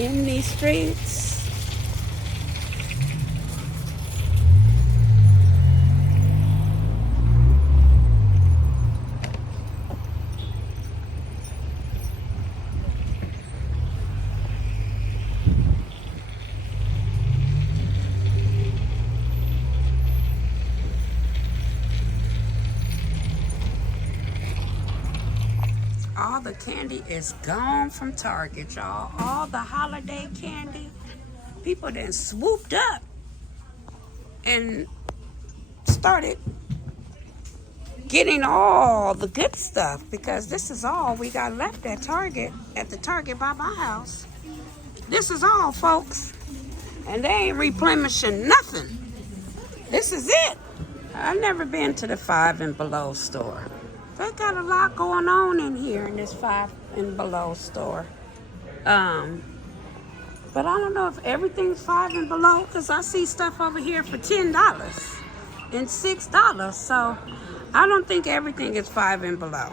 in these streets. All the candy is gone from Target, y'all. All the holiday candy. People then swooped up and started getting all the good stuff because this is all we got left at Target, at the Target by my house. This is all, folks. And they ain't replenishing nothing. This is it. I've never been to the Five and Below store. They got a lot going on in here in this Five and Below store. But I don't know if everything's Five and Below because I see stuff over here for $10 and $6. So I don't think everything is Five and Below.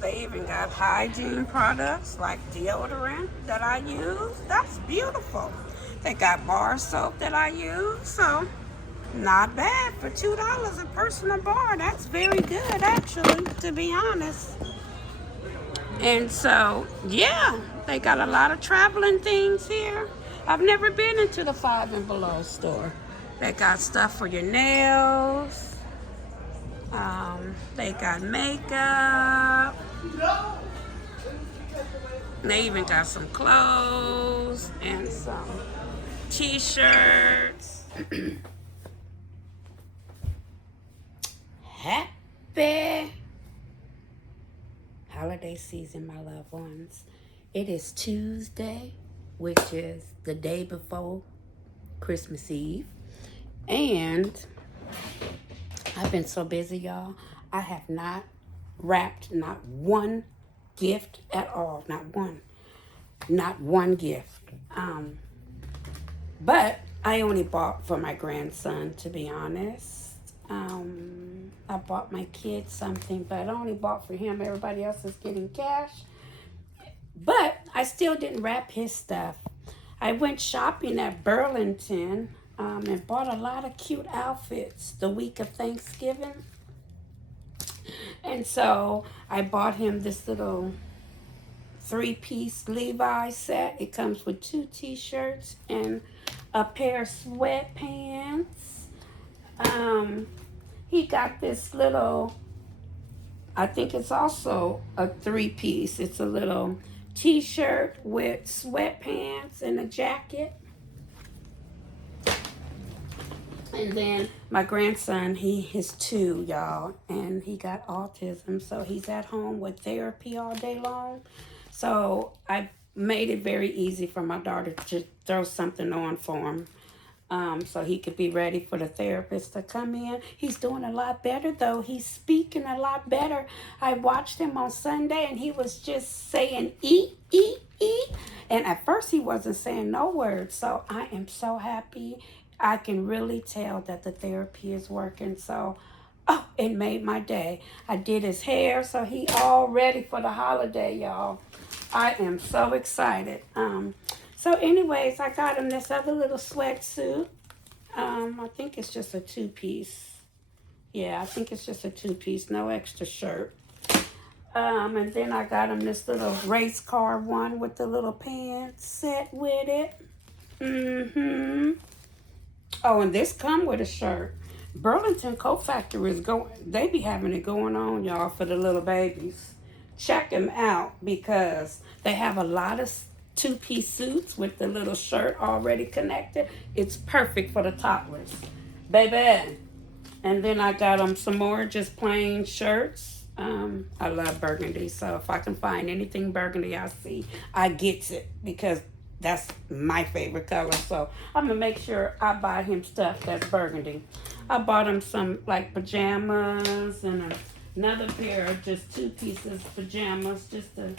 They even got hygiene products like deodorant that I use. That's beautiful. They got bar soap that I use. So not bad for $2 a personal bar. That's very good, actually, to be honest. And so, yeah, they got a lot of traveling things here. I've never been into the Five and Below store. They got stuff for your nails. They got makeup. They even got some clothes and some t-shirts. Happy holiday season, my loved ones. It is Tuesday, which is the day before Christmas Eve. And I've been so busy, y'all. I have not wrapped not one gift at all. Not one gift. But I only bought for my grandson, to be honest. I bought my kids something, but I only bought for him. Everybody else is getting cash. But I still didn't wrap his stuff. I went shopping at Burlington and bought a lot of cute outfits the week of Thanksgiving. And so I bought him this little 3-piece Levi's set. It comes with 2 t-shirts and a pair of sweatpants. He got this little, I think it's also a 3-piece. It's a little t-shirt with sweatpants and a jacket. And then my grandson, he is 2, y'all, and he got autism, so he's at home with therapy all day long. So I made it very easy for my daughter to throw something on for him. So he could be ready for the therapist to come in. He's doing a lot better, though. He's speaking a lot better. I watched him on Sunday, and he was just saying, eat, eat, eat. And at first, he wasn't saying no words. So I am so happy. I can really tell that the therapy is working. So, oh, it made my day. I did his hair, so he all ready for the holiday, y'all. I am so excited. So anyways, I got him this other little sweatsuit. I think it's just a 2-piece. Yeah, I think it's just a 2-piece, no extra shirt. And then I got him this little race car one with the little pants set with it. Oh, and this come with a shirt. Burlington Coat Factory is they be having it going on, y'all, for the little babies. Check them out because they have a lot of 2-piece suits with the little shirt already connected. It's perfect for the toddlers, baby. And then I got them some more just plain shirts. I love burgundy, so if I can find anything burgundy I see, I get it because that's my favorite color. So I'm gonna make sure I buy him stuff that's burgundy. I bought him some like pajamas and another pair of just 2 pieces pajamas, just the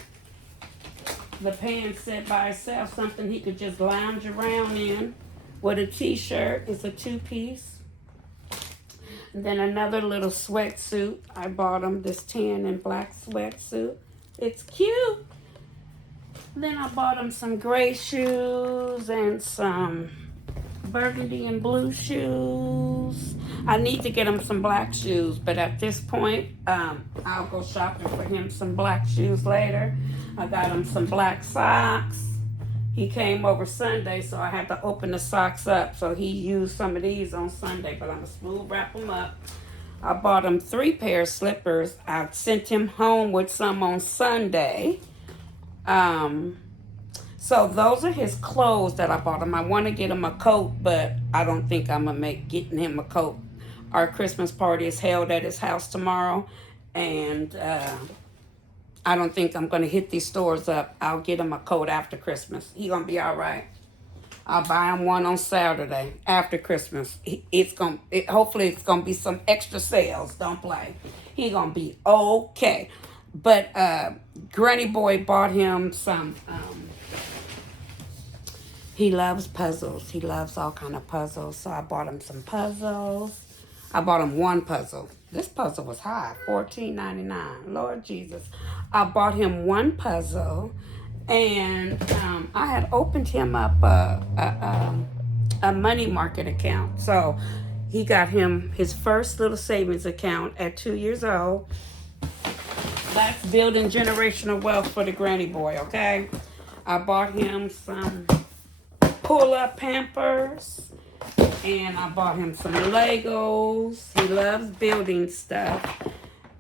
pants set by itself, something he could just lounge around in with a t-shirt. It's a 2-piece. And then another little sweatsuit. I bought him this tan and black sweatsuit. It's cute. Then I bought him some gray shoes and some burgundy and blue shoes. I need to get him some black shoes, but at this point, I'll go shopping for him some black shoes later. I got him some black socks. He came over Sunday, so I had to open the socks up. So he used some of these on Sunday, but I'm going to smooth wrap them up. I bought him 3 pair of slippers. I sent him home with some on Sunday. So those are his clothes that I bought him. I want to get him a coat, but I don't think I'm going to make getting him a coat. Our Christmas party is held at his house tomorrow, and I don't think I'm going to hit these stores up. I'll get him a coat after Christmas. He going to be all right. I'll buy him one on Saturday after Christmas. Hopefully it's going to be some extra sales. Don't play. He going to be okay. But Granny Boy bought him some... he loves puzzles. He loves all kind of puzzles. So I bought him some puzzles. I bought him one puzzle. This puzzle was high, $14.99. Lord Jesus. I bought him one puzzle, and I had opened him up a money market account. So he got him his first little savings account at 2 years old. That's building generational wealth for the Granny Boy, okay? I bought him some pull-up Pampers. And I bought him some Legos. He loves building stuff.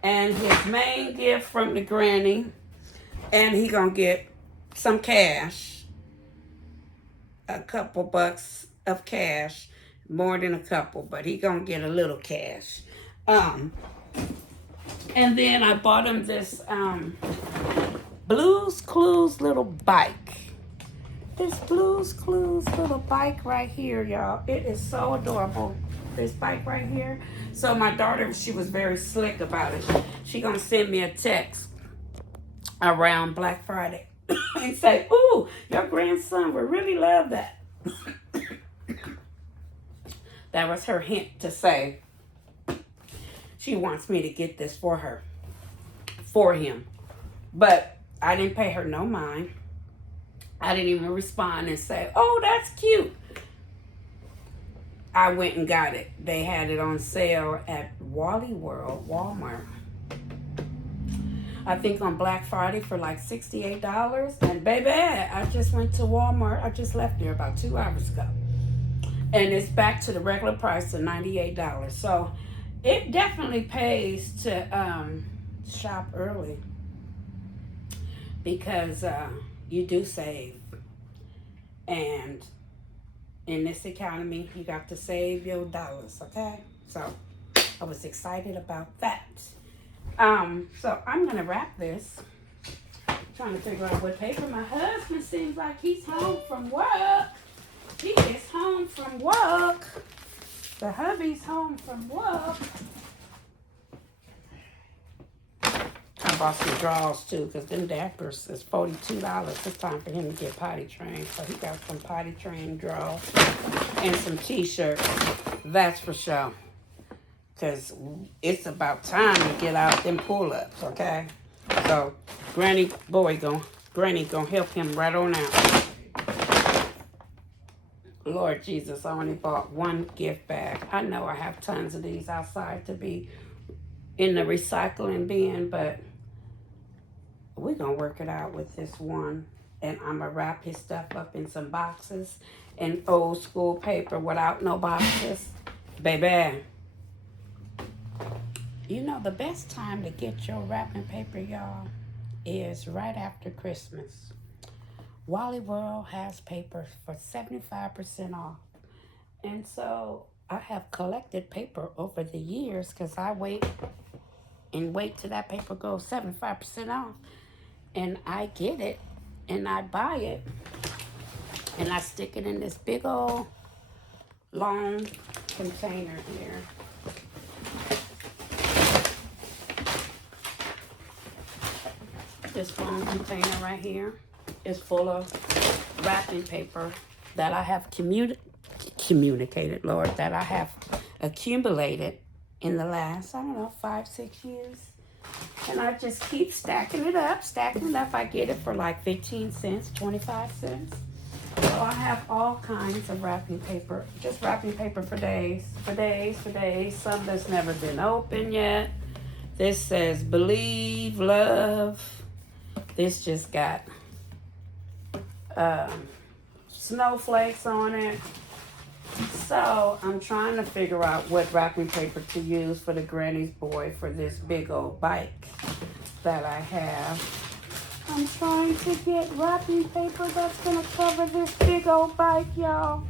And his main gift from the granny, and he gonna get some cash. A couple bucks of cash. More than a couple, but he gonna get a little cash. And then I bought him this Blue's Clues little bike. This Blue's Clues little bike right here, y'all. It is so adorable. This bike right here. So my daughter, she was very slick about it. She gonna send me a text around Black Friday and say, "Ooh, your grandson would really love that." That was her hint to say she wants me to get this for him. But I didn't pay her no mind. I didn't even respond and say, "Oh, that's cute." I went and got it. They had it on sale at Wally World, Walmart. I think on Black Friday for like $68. And baby, I just went to Walmart. I just left there about 2 hours ago. And it's back to the regular price of $98. So it definitely pays to shop early. Because you do save. And in this economy, you got to save your dollars, okay? So I was excited about that. So I'm gonna wrap this. Trying to figure out what paper. My husband seems like he's home from work. He is home from work. The hubby's home from work. I bought some drawers too, because them dappers is $42. It's time for him to get potty trained. So he got some potty trained drawers and some t-shirts. That's for sure. Because it's about time to get out them pull-ups, okay? So Granny gonna help him right on out. Lord Jesus, I only bought one gift bag. I know I have tons of these outside to be in the recycling bin, but we're going to work it out with this one. And I'm going to wrap his stuff up in some boxes and old school paper without no boxes. Baby. You know, the best time to get your wrapping paper, y'all, is right after Christmas. Wally World has paper for 75% off. And so I have collected paper over the years because I wait till that paper goes 75% off. And I get it and I buy it and I stick it in this big old long container here. This long container right here is full of wrapping paper that I have communicated, Lord, that I have accumulated in the last, 5-6 years. And I just keep stacking it up, I get it for like 15 cents, 25 cents. So I have all kinds of wrapping paper, just wrapping paper for days, for days, for days. Some that's never been opened yet. This says believe, love. This just got snowflakes on it. So I'm trying to figure out what wrapping paper to use for the granny's boy for this big old bike that I have. I'm trying to get wrapping paper that's gonna cover this big old bike, y'all.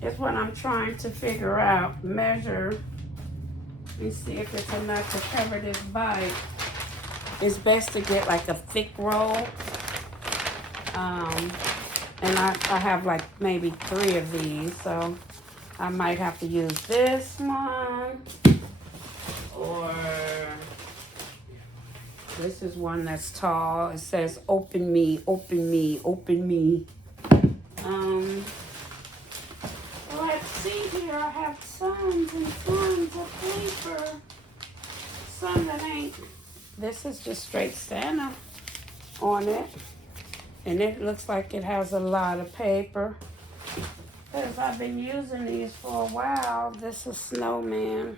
Is what I'm trying to figure out. Measure and see if it's enough to cover this bike. It's best to get like a thick roll. And I have like maybe 3 of these, so I might have to use this one, or this is one that's tall. It says open me, open me, open me. Let's see here. I have tons and tons of paper. Some that ain't. This is just straight Santa on it. And it looks like it has a lot of paper. Because I've been using these for a while. This is Snowman.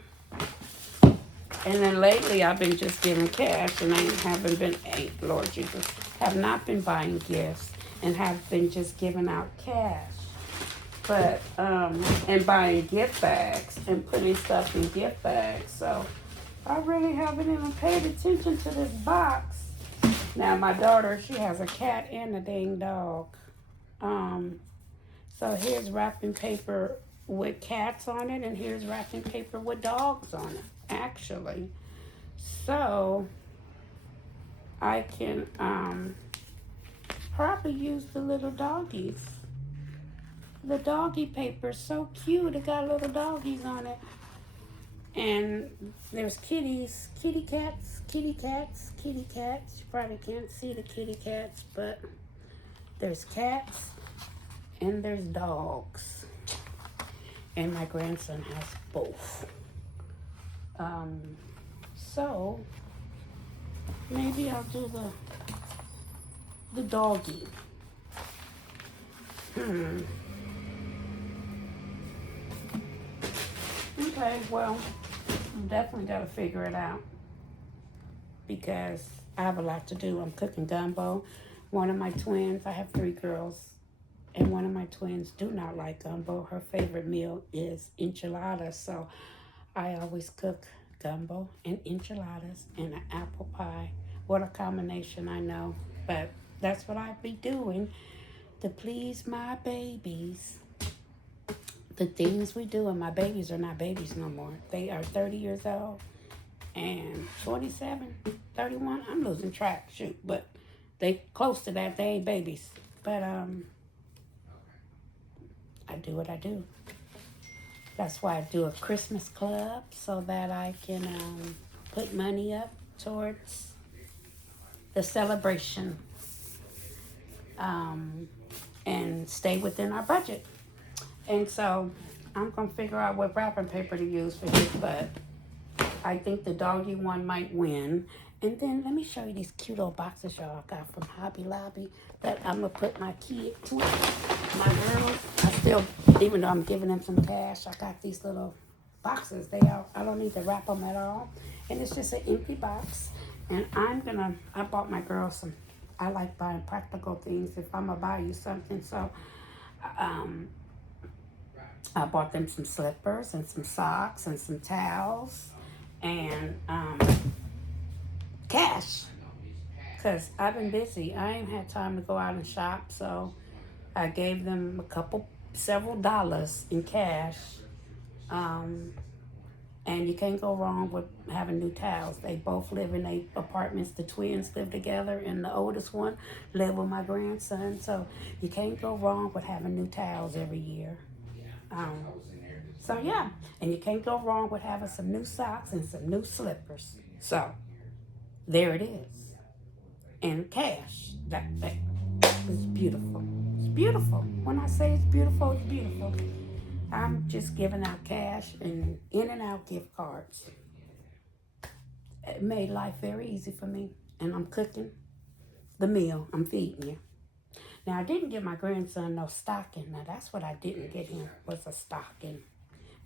And then lately I've been just giving cash, and Lord Jesus, have not been buying gifts and have been just giving out cash. But, and buying gift bags and putting stuff in gift bags. So I really haven't even paid attention to this box. Now, my daughter, she has a cat and a dang dog. So here's wrapping paper with cats on it, and here's wrapping paper with dogs on it, actually. So I can probably use the little doggies. The doggy paper is so cute. It got little doggies on it. And there's kitties, kitty cats, kitty cats, kitty cats. You probably can't see the kitty cats, but there's cats and there's dogs. And my grandson has both. So maybe I'll do the doggy. Okay, well, I'm definitely got to figure it out because I have a lot to do. I'm cooking gumbo. One of my twins, I have 3 girls, and one of my twins do not like gumbo. Her favorite meal is enchiladas, so I always cook gumbo and enchiladas and an apple pie. What a combination, I know, but that's what I be doing to please my babies. The things we do, and my babies are not babies no more. They are 30 years old and 27, 31. I'm losing track, shoot, but they close to that. They ain't babies. But I do what I do. That's why I do a Christmas club so that I can put money up towards the celebration and stay within our budget. And so I'm going to figure out what wrapping paper to use for this, but I think the doggy one might win. And then let me show you these cute old boxes y'all got from Hobby Lobby that I'm going to put my kids with. My girls, I still, even though I'm giving them some cash, I got these little boxes. I don't need to wrap them at all. And it's just an empty box. And I bought my girls some, I like buying practical things if I'm going to buy you something. So, I bought them some slippers and some socks and some towels and cash because I've been busy. I ain't had time to go out and shop, so I gave them several dollars in cash. And you can't go wrong with having new towels. They both live in their apartments. The twins live together, and the oldest one live with my grandson. So you can't go wrong with having new towels every year. So yeah, and you can't go wrong with having some new socks and some new slippers. So there it is. And cash. That is beautiful. It's beautiful. When I say it's beautiful, it's beautiful. I'm just giving out cash and in and out gift cards. It made life very easy for me. And I'm cooking the meal. I'm feeding you. Now, I didn't get my grandson no stocking. Now, that's what I didn't get him, was a stocking.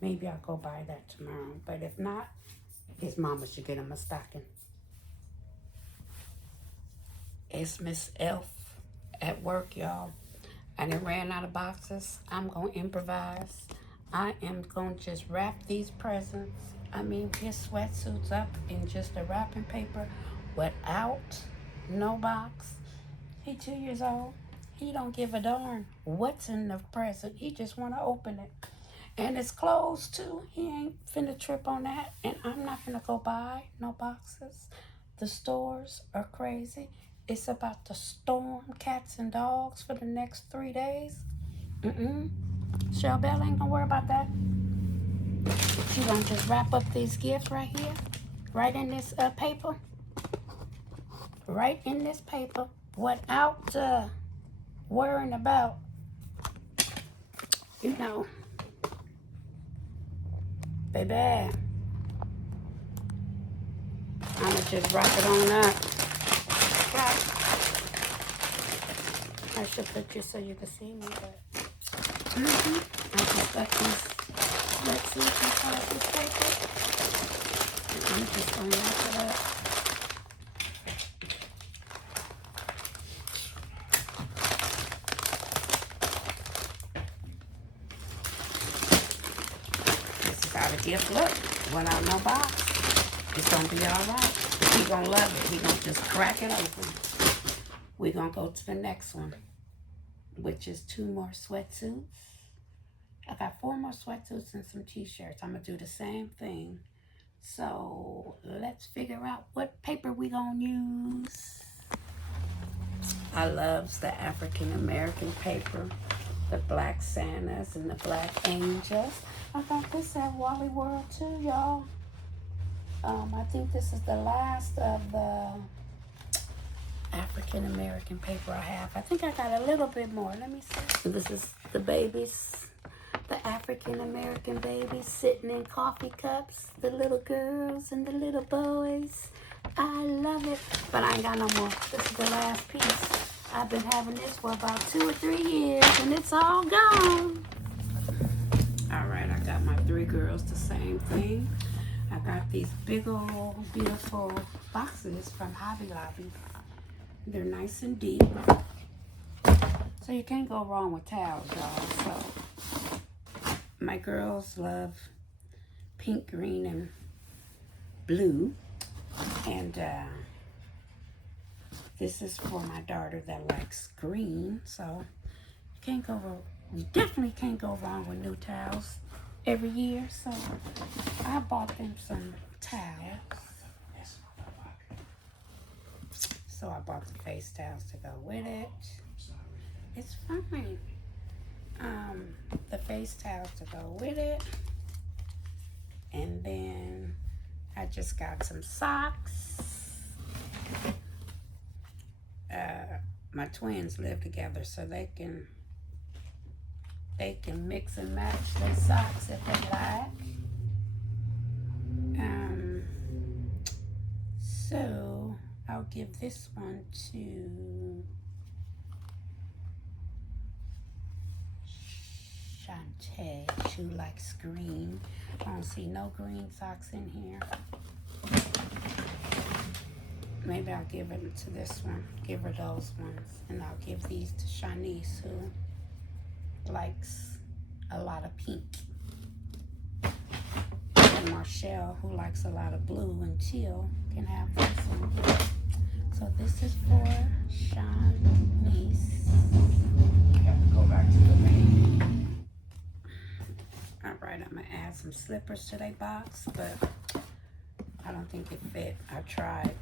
Maybe I'll go buy that tomorrow. But if not, his mama should get him a stocking. It's Miss Elf at work, y'all. I done ran out of boxes. I'm going to improvise. I am going to just wrap these presents, his sweatsuits up in just a wrapping paper without no box. He 2 years old. He don't give a darn what's in the present. He just want to open it. And it's closed too. He ain't finna trip on that. And I'm not finna go buy no boxes. The stores are crazy. It's about to storm cats and dogs for the next 3 days. Cheryl Bell ain't gonna worry about that. She gonna just wrap up these gifts right here. Right in this paper. Right in this paper. Without worrying about, baby. I'ma just wrap it on up. Right. I should put you so you can see me, but I just got these sweatsuits inside this paper. And I'm just gonna wrap it up. This is how the gift look without no box. It's gonna be all right. He gonna love it. He gonna just crack it open. We're gonna go to the next one, which is 2 more sweatsuits. I got 4 more sweatsuits and some t-shirts. I'm gonna do the same thing. So let's figure out what paper we gonna use. I love the African American paper, the Black Santas and the Black Angels. I got this at Wally World too, y'all. I think this is the last of the African American paper I have. I think I got a little bit more. Let me see. This is the babies, the African American babies sitting in coffee cups, the little girls and the little boys. I love it. But I ain't got no more. This is the last piece. I've been having this for about 2 or 3 years and it's all gone. All right, I got my 3 girls the same thing. I got these big old beautiful boxes from Hobby Lobby. They're nice and deep. So you can't go wrong with towels, y'all. So my girls love pink, green, and blue. And this is for my daughter that likes green. So you definitely can't go wrong with new towels every year. So I bought them some towels. So I bought the face towels to go with it. It's fine. The face towels to go with it. And then I just got some socks. My twins live together, so they can mix and match their socks if they like. So I'll give this one to Shantae. She likes green. I don't see no green socks in here. Maybe I'll give it to this one. Give her those ones. And I'll give these to Shanice, who likes a lot of pink. And Marshall, who likes a lot of blue and teal, can have this one. So this is for Shanice. I have to go back to the main. All right, I'm gonna add some slippers to their box, but I don't think it fit. I tried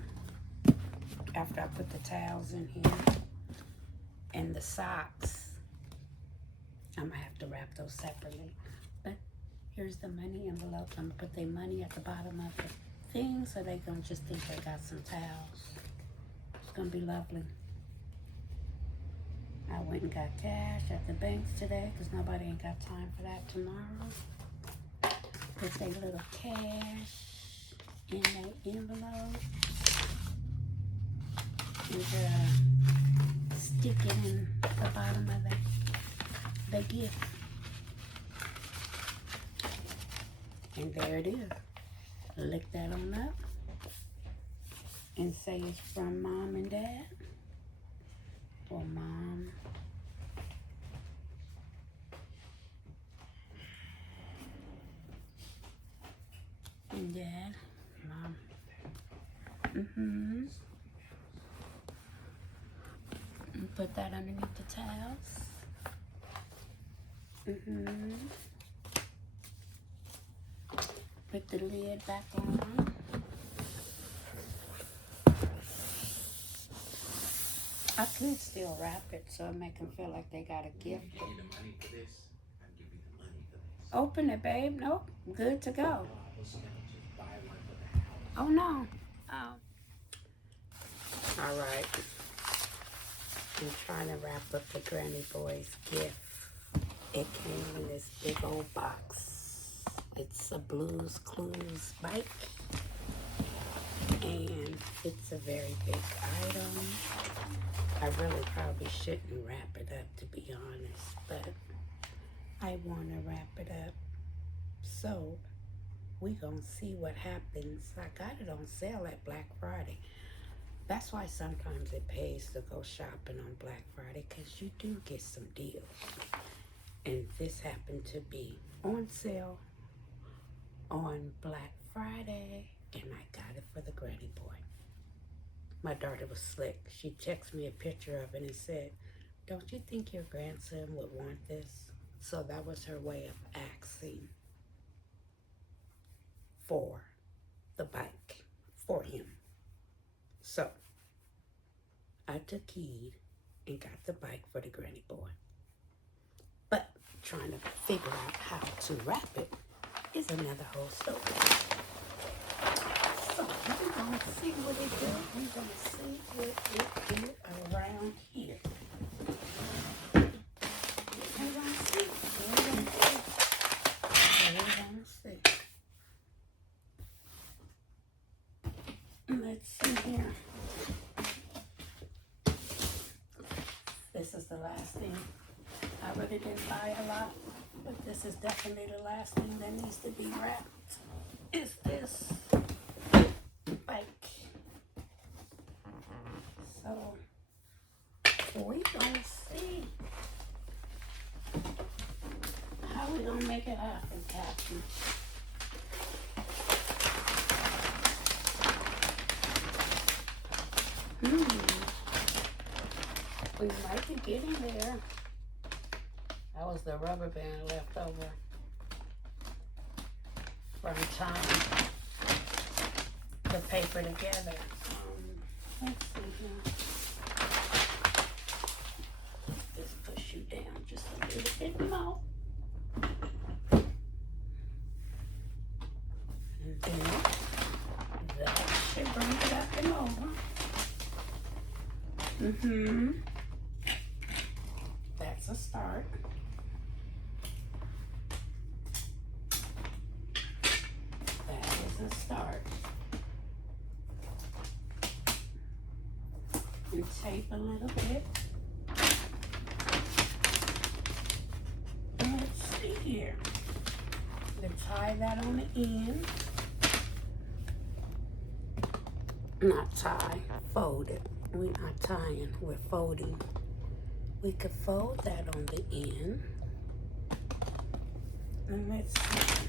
after I put the towels in here. And the socks, I'm gonna have to wrap those separately. But here's the money envelope. I'm gonna put their money at the bottom of the thing so they gonna just think they got some towels. It's gonna be lovely. I went and got cash at the banks today because nobody ain't got time for that tomorrow. Put their little cash in the envelope and stick it in the bottom of the gift. And there it is. Lick that on up and say it's from Mom and Dad, or Mom and Dad. Mom. And put that underneath the towels. Put the lid back on. I could still wrap it so it make them feel like they got a gift. Give me the money for this. I'll give you the money for this. Open it, babe. Nope. Good to go. I was gonna just buy one for the house. Oh, no. Oh. All right. I'm trying to wrap up the Granny Boy's gift. It came in this big old box. It's a Blues Clues bike. And it's a very big item. I really probably shouldn't wrap it up, to be honest, but I want to wrap it up. So we gonna see what happens. I got it on sale at Black Friday. That's why sometimes it pays to go shopping on Black Friday, because you do get some deals. And this happened to be on sale on Black Friday, and I got it for the Granny Boy. My daughter was slick. She texted me a picture of it and said, "Don't you think your grandson would want this?" So that was her way of asking for the bike for him. So I took heed and got the bike for the Granny Boy. But trying to figure out how to wrap it is another whole story. So we're gonna see what it do. We're gonna see what it do around here. We're gonna see. We're gonna see. We're gonna see. Let's see here. This is the last thing. I really didn't buy a lot, but this is definitely the last thing that needs to be wrapped. Is this bike. So we gonna see how we gonna make it happen, Captain. We might be getting there. That was the rubber band left over from tying the paper together. Let's see here. Just push you down just a little bit more. And then that should bring it up and over. That's a start. That is a start. And tape a little bit. Let's see here. Then tie that on the end. Not tie, fold it. We're not tying, we're folding. We could fold that on the end. And let's see.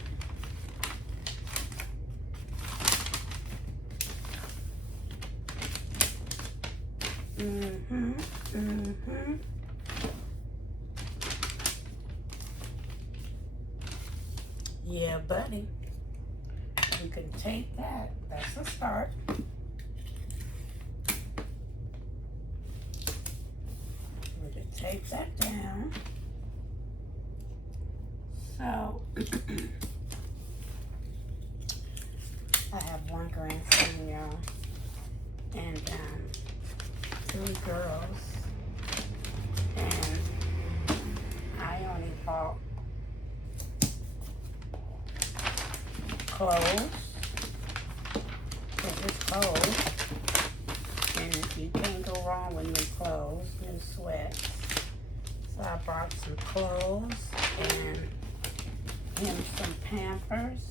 Yeah, buddy. You can take that. That's a start. We're going to tape that down. So, I have one grandson, y'all, and 3 girls, and I only bought clothes, cold. And you can't go wrong with new clothes, new sweats. So I bought some clothes and him some Pampers.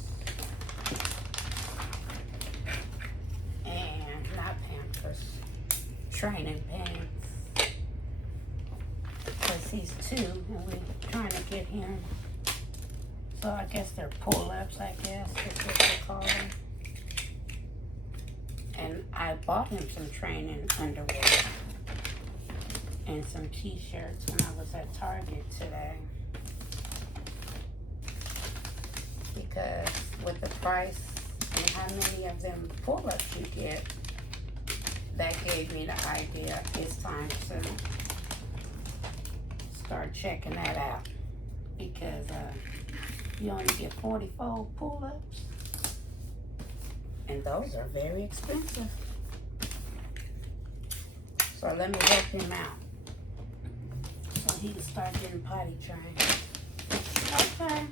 And not Pampers, training pants. Because he's 2 and we're trying to get him. So I guess they're pull-ups, I guess, is what they call them. And I bought him some training underwear and some t-shirts when I was at Target today. Because with the price and how many of them pull-ups you get, that gave me the idea it's time to start checking that out. Because you only get 44 pull-ups. And those are very expensive. So let me help him out. So he can start getting potty trained. Okay.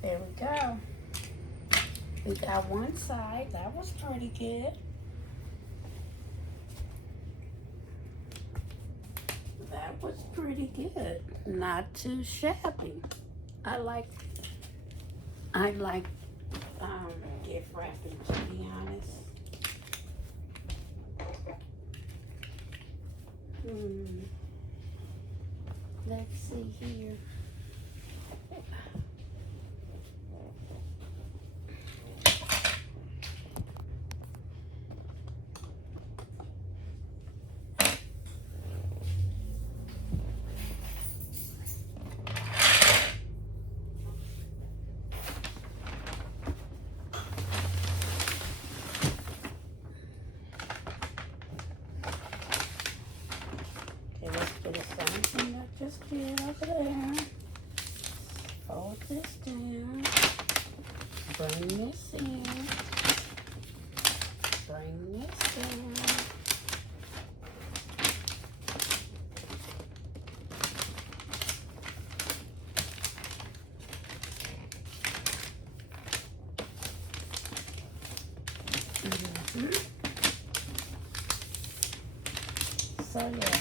There we go. We got one side. That was pretty good. That was pretty good. Not too shabby. I like gift wrapping, to be honest. Let's see here. Just get over there. Fold this down. Bring this in. Bring this in. So yeah.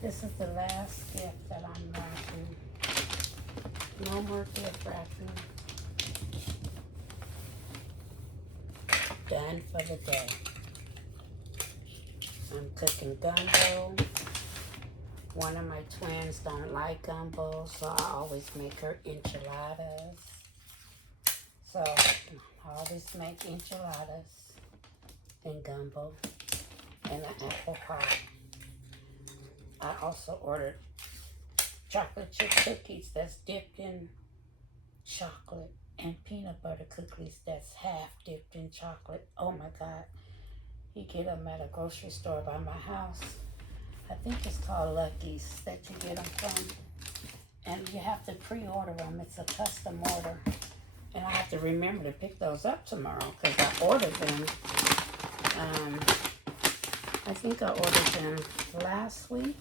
This is the last gift that I'm wrapping. No more gift wrapping. Done for the day. I'm cooking gumbo. One of my twins don't like gumbo, so I always make her enchiladas. So I always make enchiladas and gumbo and an apple pie. I also ordered chocolate chip cookies that's dipped in chocolate and peanut butter cookies that's half dipped in chocolate. Oh my God. You get them at a grocery store by my house. I think it's called Lucky's that you get them from. And you have to pre-order them. It's a custom order. And I have to remember to pick those up tomorrow because I ordered them. I think I ordered them last week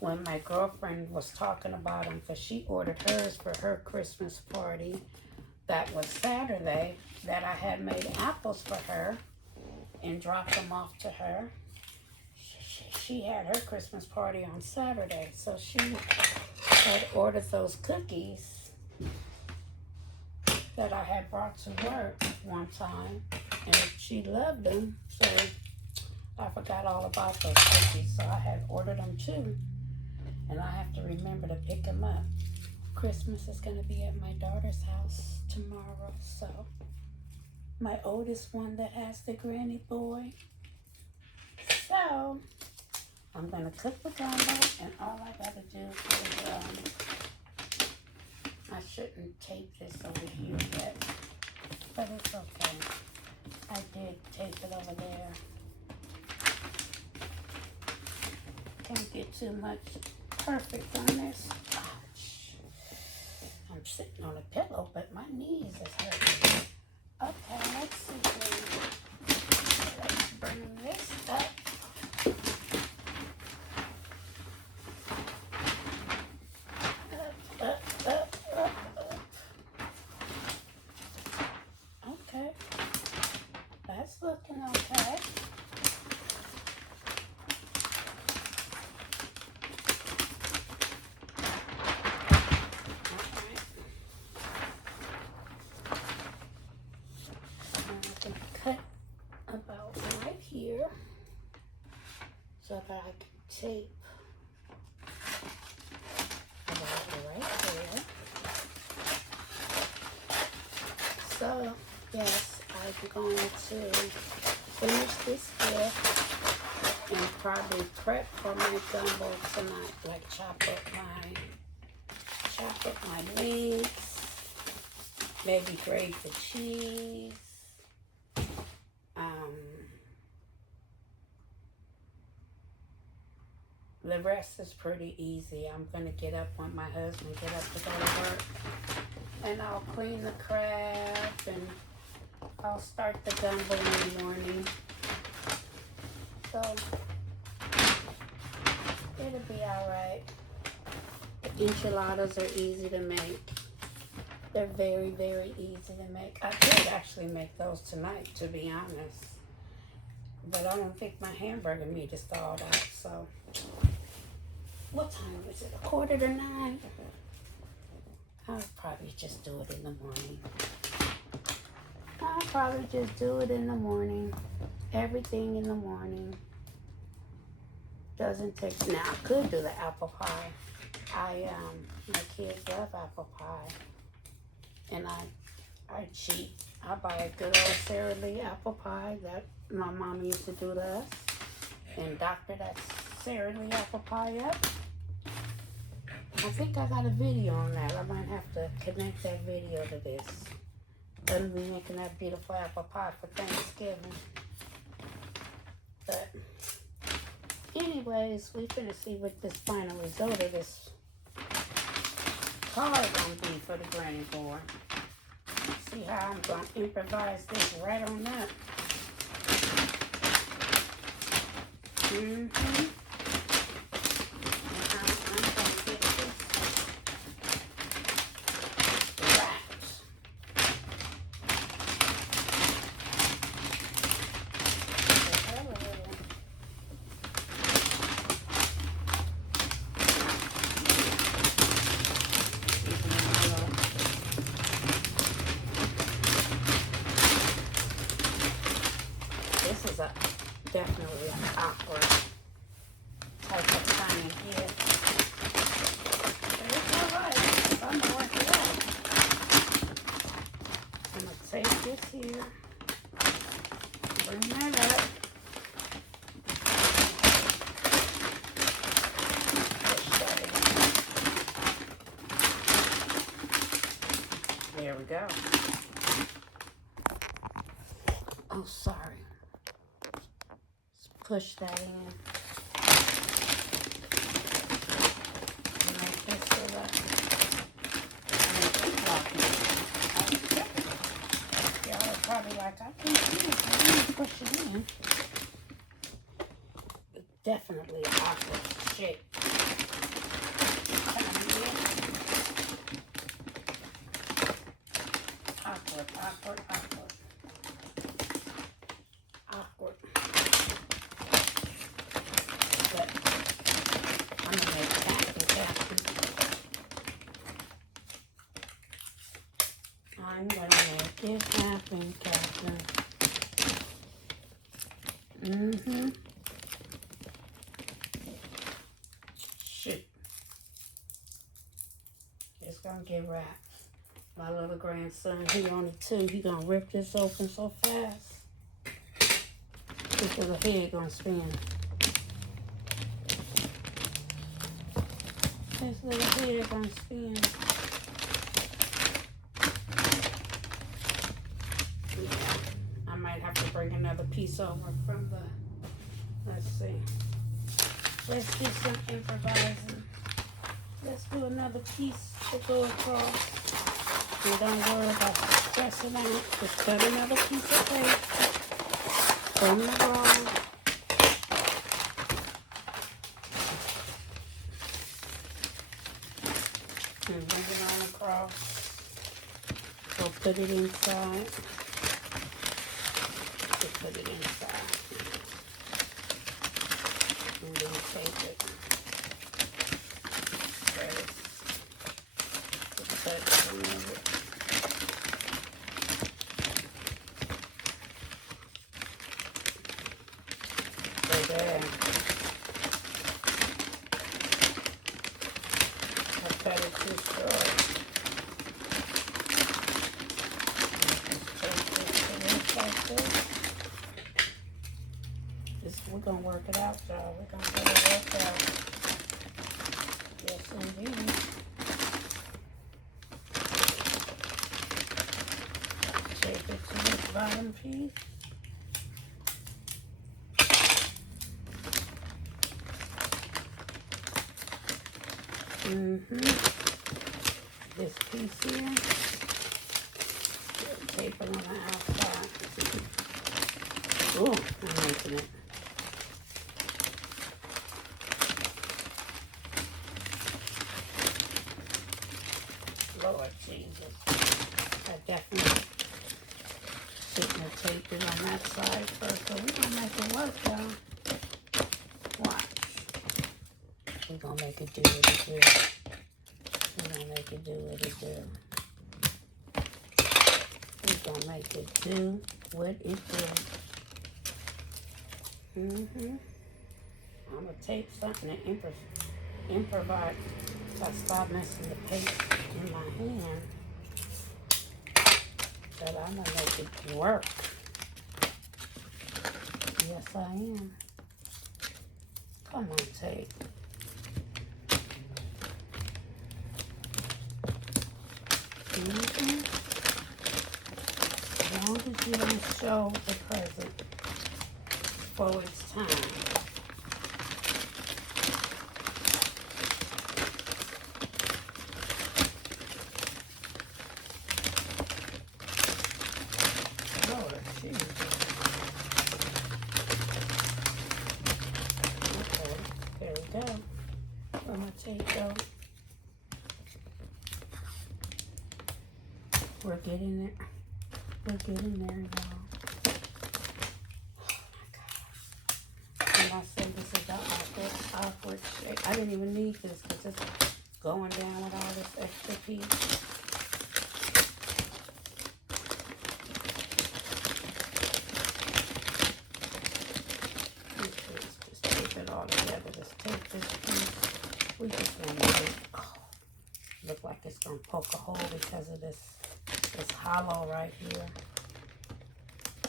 when my girlfriend was talking about them because she ordered hers for her Christmas party. That was Saturday that I had made apples for her and dropped them off to her. She had her Christmas party on Saturday, so she had ordered those cookies that I had brought to work one time, and she loved them, so I forgot all about those cookies, so I had ordered them too, and I have to remember to pick them up. Christmas is going to be at my daughter's house tomorrow, so my oldest one that has the granny boy. So I'm going to cook the gumbo, and all I got to do is, I shouldn't tape this over here yet, but it's okay. I did tape it over there. Can't get too much perfect on this. Ouch. I'm sitting on a pillow, but my knees is hurting. Okay, let's see here. Let's bring this up. Up. That's looking okay. Cut about right here so that I can tape about right there. So yes, I'm going to finish this here and probably prep for my gumbo tonight, like chop up my wings, maybe grate the cheese. The rest is pretty easy. I'm gonna get up when my husband get up to go to work, and I'll clean the crab and I'll start the gumbo in the morning. So it'll be all right. The enchiladas are easy to make. They're very, very easy to make. I could actually make those tonight, to be honest. But I don't think my hamburger meat is thawed out, so. What time is it? 8:45? I'll probably just do it in the morning. Everything in the morning. Doesn't take, now I could do the apple pie. My kids love apple pie. And I cheat. I buy a good old Sara Lee apple pie that my mom used to do to us. And doctor that Sara Lee apple pie up. I think I got a video on that. I might have to connect that video to this. Other than making that beautiful apple pie for Thanksgiving. But anyways, we finna see what this final result of this card gonna be for the granny board. See how I'm gonna improvise this right on up. Mm-hmm. This is definitely an awkward type of time of year. But it's alright. I'm gonna work it out. I'm gonna take this here, bring that up, push that in. There we go. Oh, sorry. Push that in. Make this so that y'all are probably like, I can't see it. I need to push it in. It's definitely an awkward shape. Awkward. But I'm gonna make that happen. I'm gonna make it happen, Captain. Mm-hmm. Shoot. It's gonna get wrapped. My little grandson, he only 2. He gonna rip this open so fast. His little head gonna spin. His little head gonna spin. Yeah, I might have to bring another piece over from the, let's see. Let's do some improvising. Let's do another piece to go across. And don't worry about stressing out. Just cut another piece of tape from the roll. And bring it on across. Go put it inside. Just put it inside. And then tape it. Spread it. Cut some of it. So there. I cut it too short. We're gonna work it out, y'all. We're gonna get it worked out. Yes, indeed. Shape it to this bottom piece. This piece here. Tape it on the outside. Ooh, I'm making it. Lord Jesus. I definitely shouldn't have taped it on that side first, but we're gonna make it work, y'all. Watch. We're gonna make it do what it do. We're gonna make it do what it do. We're gonna make it do what it do. I'm gonna tape something to improvise. So I stop messing the paste in my hand. But I'm gonna make it work. Yes, I am. Come on, tape. As long as you don't show the present before it's time. Lord, Jesus. Okay, there we go. Where my tape go? We're getting there. We're getting there, y'all. Oh my gosh. And I said this is the awkward shape. I didn't even need this because it's going down with all this extra piece. Just tape it all together. Just tape this piece. We just want to make it look like it's going to poke a hole because of this hollow right here.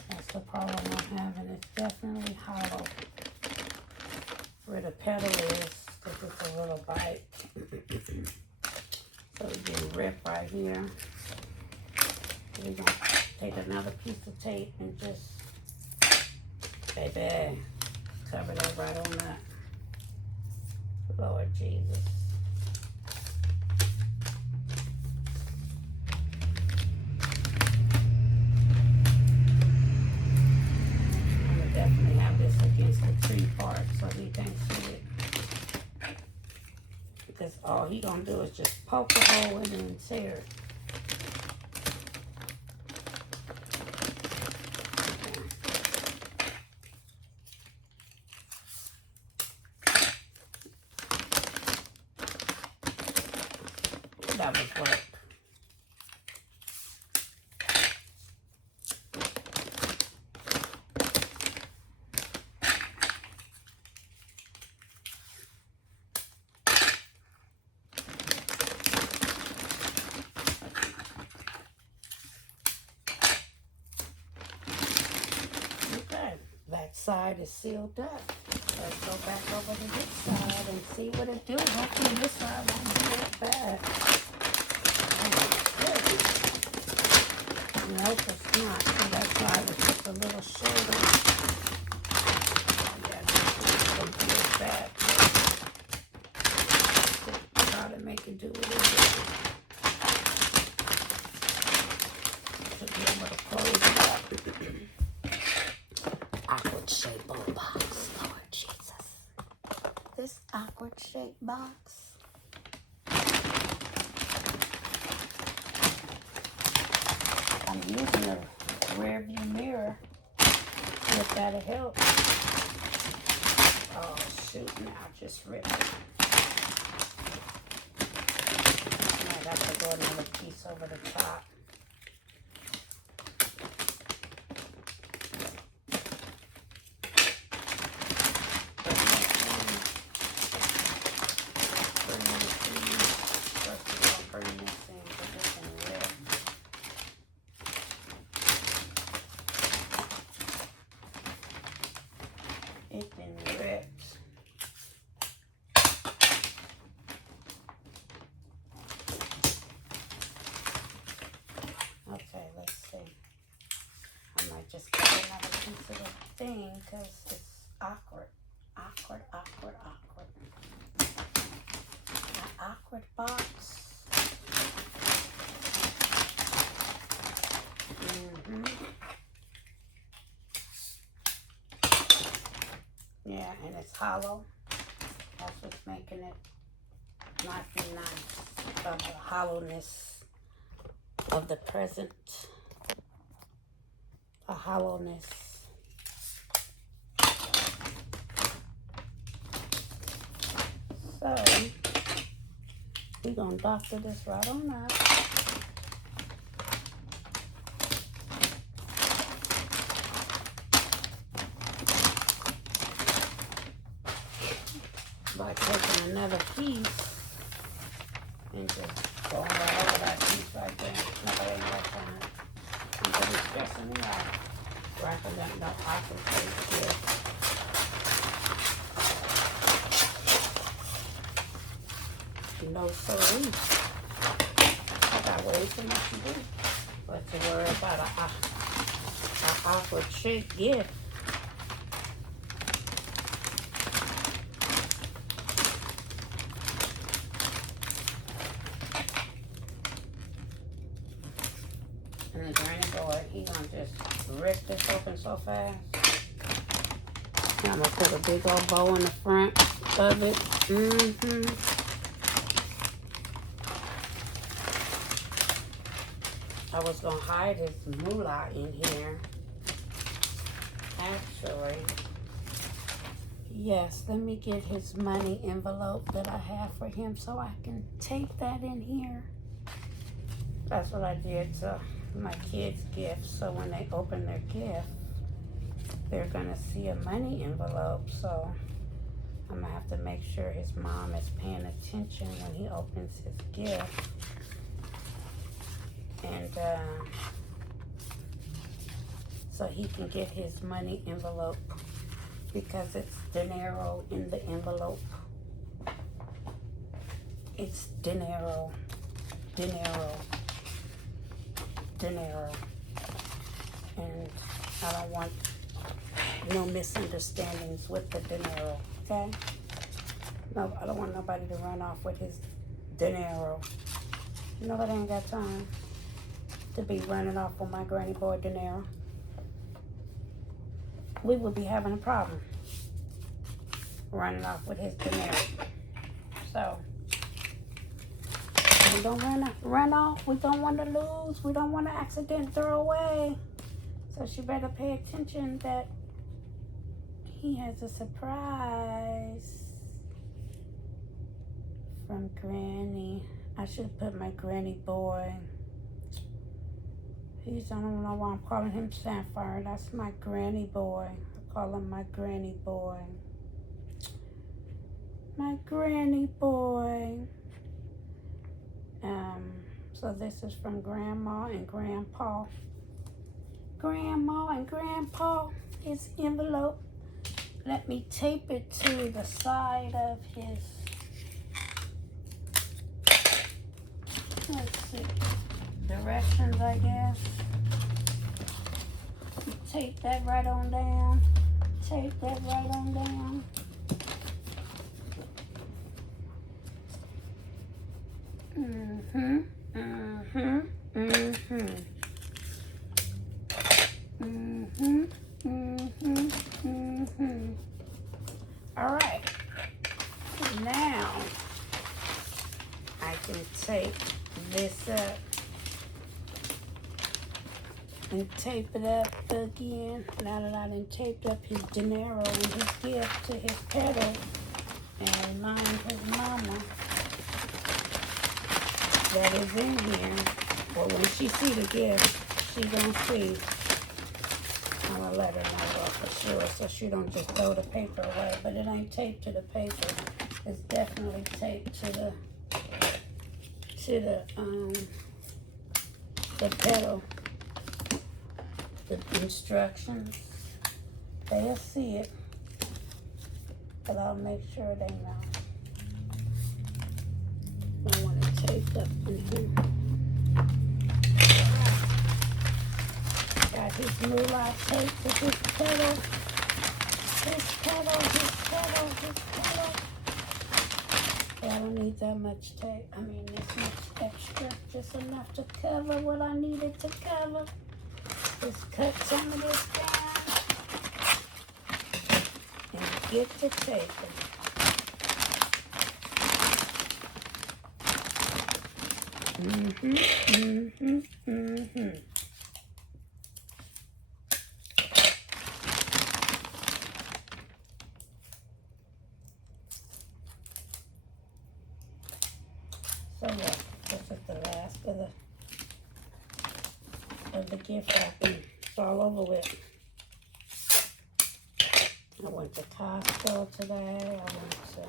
That's the problem I'm having. It's definitely hollow. Where the pedal is, because it's a little bite. So we get rip right here. We're going to take another piece of tape and just, baby, cover that right on that. Lord Jesus. Definitely have this against the tree part so he can't see it. Because all he gonna do is just poke a hole in it and tear it. Okay. That was work. Side is sealed up. Let's go back over to this side and see what it do. Hopefully this side won't be that bad. Nope, it's not. See, that side was just a little shorter. Yeah, it's going to be as bad. Try to make it do what it do. To be able to close it up. Awkward shaped box, Lord Jesus. This awkward shaped box. I'm using a rear view mirror if that'll help. Oh, shoot, now I just ripped it. I got to go another piece over the top. It's been ripped. Okay, let's see. I might just cut another piece of the thing because it's awkward. Awkward. An awkward box. Yeah, and it's hollow. That's what's making it not be nice. The hollowness of the present. The hollowness. So, we're going to doctor this right on up. By taking another piece and just going right over that piece right there. Nobody ain't got time. Nobody's stressing me out. Wrapping that no awkward face here. No siree. I got way too much to do. But to worry about an awkward shaped gift. And the granny boy, he gonna just rip this open so fast. And I'm gonna put a big old bow in the front of it. I was gonna hide his moolah in here. Actually, yes, let me get his money envelope that I have for him so I can take that in here. That's what I did to my kids' gift, so when they open their gift, they're gonna see a money envelope. So I'm gonna have to make sure his mom is paying attention when he opens his gift, and so he can get his money envelope because it's dinero in the envelope. It's dinero. And I don't want no misunderstandings with the dinero, okay? No, I don't want nobody to run off with his dinero. Nobody ain't got time to be running off with my granny boy dinero. We would be having a problem running off with his dinero. So, we don't run off. We don't want to lose. We don't want to accident throw away. So she better pay attention that he has a surprise from Granny. I should put my granny boy. I don't know why I'm calling him Sapphire. That's my granny boy. I call him my granny boy. My granny boy. So this is from Grandma and Grandpa. Grandma and Grandpa, his envelope. Let me tape it to the side of his, let's see, directions, I guess. Tape that right on down. Tape that right on down. All right. Now I can take this up and tape it up again. Now that I done taped up his dinero and his gift to his pedal, and remind his mama that is in here. Well, when she see the gift, she gonna see. I'm gonna let her know for sure, so she don't just throw the paper away. But it ain't taped to the paper. It's definitely taped to the pedal. The instructions. They'll see it, but I'll make sure they know. I want it taped up in here. Got his moolah taped to his pedal. His pedal, his pedal, his pedal. Yeah, I don't need that much tape. I mean, this much extra. Just enough to cover what I needed to cover. Just cut some of this down. And get to taping. So yeah, this is the last of the gift wrapping. It's all over with. I went to Costco today. I went to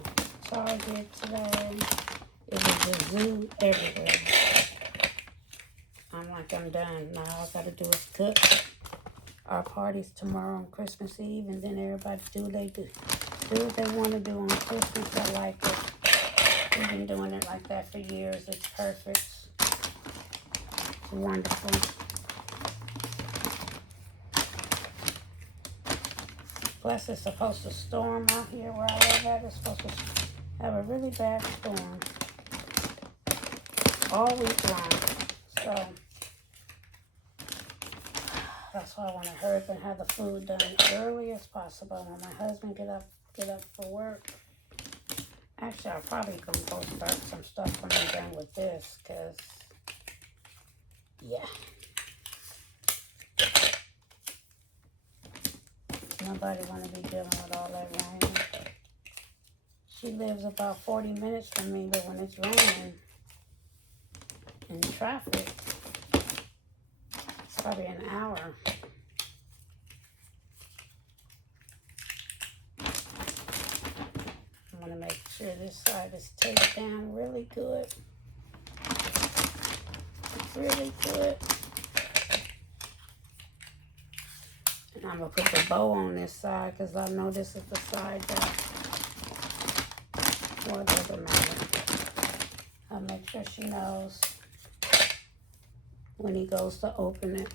Target today. It was a zoo everywhere. I'm done. Now all I gotta do is cook. Our party's tomorrow on Christmas Eve, and then everybody do what they want to do on Christmas. I like it. We've been doing it like that for years. It's perfect. It's wonderful. Plus, it's supposed to storm out here where I live at. It's supposed to have a really bad storm all week long. So that's why I want to hurry up and have the food done early as possible when my husband get up for work. Actually, I'm probably gonna go start some stuff when I'm done with this, cause yeah, nobody wanna be dealing with all that rain. She lives about 40 minutes from me, but when it's raining and traffic, it's probably an hour. I'm gonna make sure this side is taped down really good. Really good. And I'm gonna put the bow on this side because I know this is the side that, well, it doesn't matter. I'll make sure she knows when he goes to open it.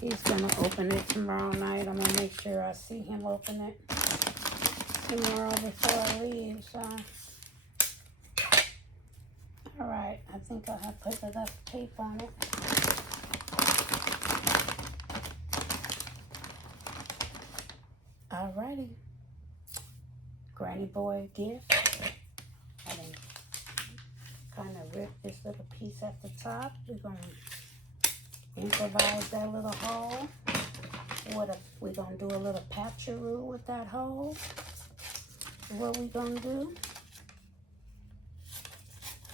He's gonna open it tomorrow night. I'm gonna make sure I see him open it tomorrow before I leave, so. Alright, I think I have put enough tape on it. Alrighty. Granny Boy gift. I done kind of rip this little piece at the top. We're gonna improvise that little hole. We're gonna do a little patcheroo with that hole. What we gonna do?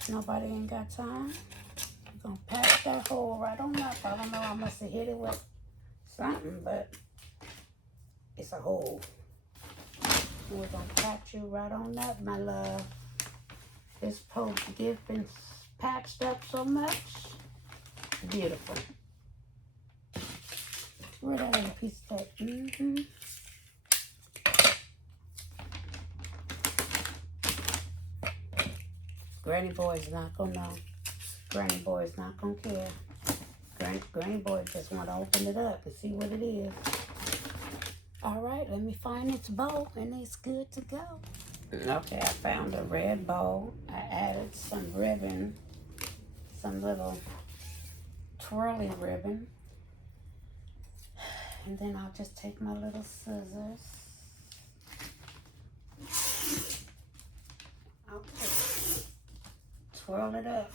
Nobody ain't got time. We're gonna patch that hole right on up. I don't know, I must have hit it with something, but it's a hole. We're gonna patch you right on up, my love. This gift been patched up so much. Beautiful. Where that other piece of tape? Granny Boy's not gonna know. Granny Boy's not gonna care. Granny Boy just want to open it up and see what it is. Alright, let me find its bow and it's good to go. Okay, I found a red bow. I added some ribbon, some little twirly ribbon. And then I'll just take my little scissors. I'll just twirl it up.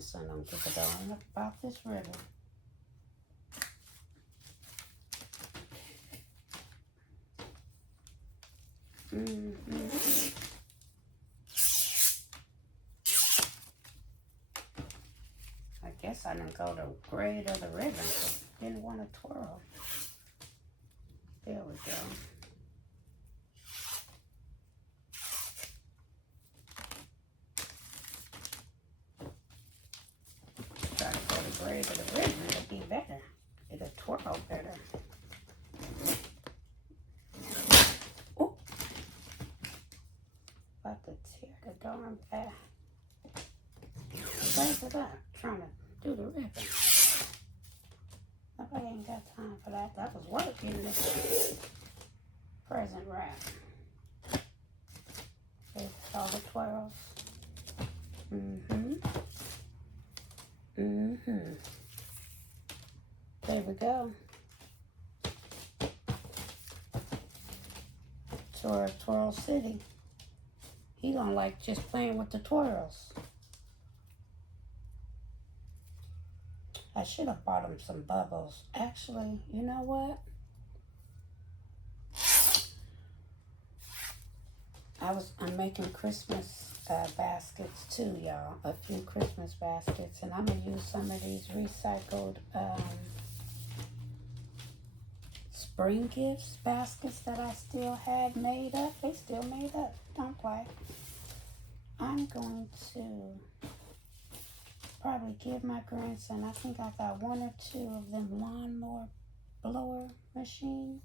grandson don't give a darn about this ribbon. I guess I didn't go the grade of the ribbon, so didn't want to twirl. There we go. Try to go the grade of the ribbon, it'll be better. It'll twirl better. Oh, about to tear the darn back. Where's it at? Trying to do the ribbon. Nobody ain't got time for that. That was work in this present wrap. There's all the twirls. There we go. Twirl City. He don't like just playing with the twirls. I should have bought him some bubbles. Actually, you know what? I'm making Christmas baskets too, y'all. A few Christmas baskets, and I'm gonna use some of these recycled spring gifts baskets that I still had made up. They still made up. Don't play. I'm going to probably give my grandson, I think I got 1 or 2 of them lawnmower blower machines.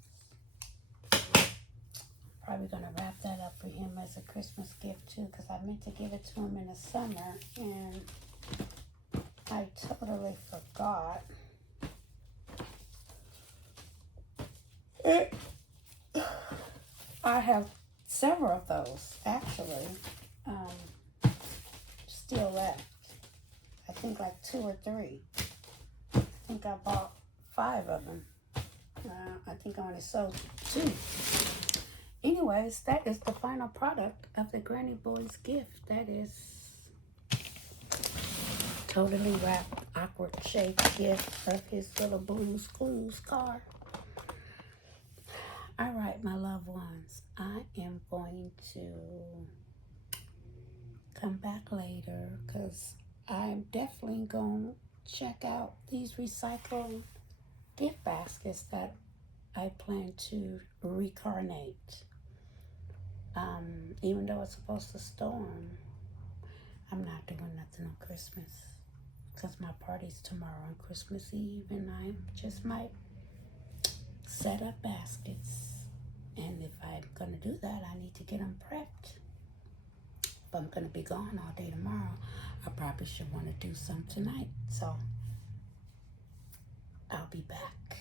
Probably gonna wrap that up for him as a Christmas gift too, because I meant to give it to him in the summer and I totally forgot. I have several of those actually still left. I think like 2 or 3. I think I bought 5 of them. I think I only sold 2. Anyways, that is the final product of the Granny Boy's gift. That is totally wrapped, awkward shaped gift of his little Blue's Clues car. All right, my loved ones, I am going to come back later because I'm definitely going to check out these recycled gift baskets that I plan to recarnate. Even though it's supposed to storm, I'm not doing nothing on Christmas because my party's tomorrow on Christmas Eve, and I just might set up baskets. And if I'm going to do that, I need to get them prepped. If I'm going to be gone all day tomorrow, I probably should want to do some tonight. So I'll be back.